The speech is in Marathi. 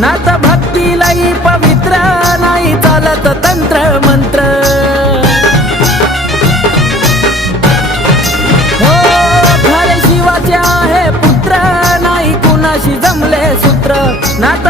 नात भक्ती लई पवित्र नाही चालत तंत्र मंत्र हो खरे शिवाचे आहे पुत्र नाही कुणाशी जमले सूत्र नात